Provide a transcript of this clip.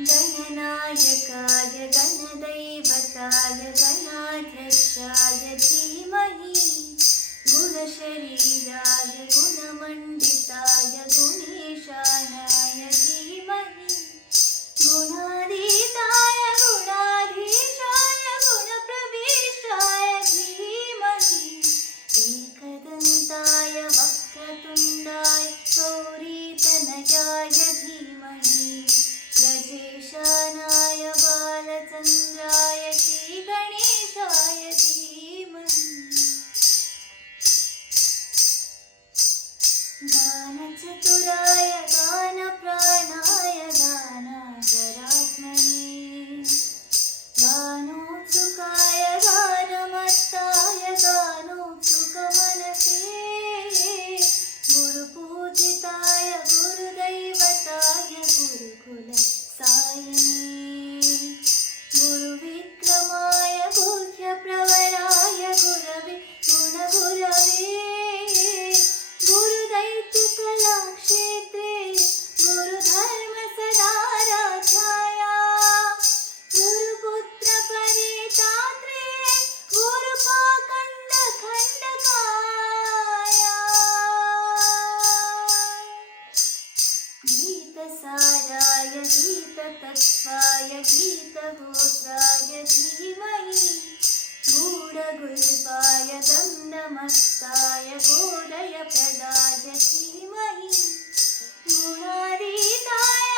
गणनायकाय गणदैवताय गणाध्यक्षाय धीमहि गुणशरीराय गुणमण्डिताय गुणेशानाय धीमहि गुणातीताय गुणाधीशाय गुणप्रविष्टाय धीमहि एकदन्ताय वक्रतुण्डाय गौरीतनयाय धीमहि गजेशानाय बालचन्द्राय श्रीगणेशाय धीमहि गानचतुराय गानप्राणाय गानान्तरात्मने गानोत्सुकाय गानमत्ताय गानोत्सुकमनसे गुरुपूजिताय गुरुदैवताय गुरुकुलसायिने गुरुविक्रमाय गुह्यप्रवराय गुरवे गुणगुरवे गुरुदैत्यकलाक्षेत्रे गुरुधर्मसदाराध्याय गुरुपुत्रपरितात्रे गुरुपाखण्डखण्डकाय गीतसाराय गीततत्त्वाय गीतगोत्राय धीमहि गूढगुल्पाय गन्धमस्ताय गोदयप्रदाय धीमहि गुणातीताय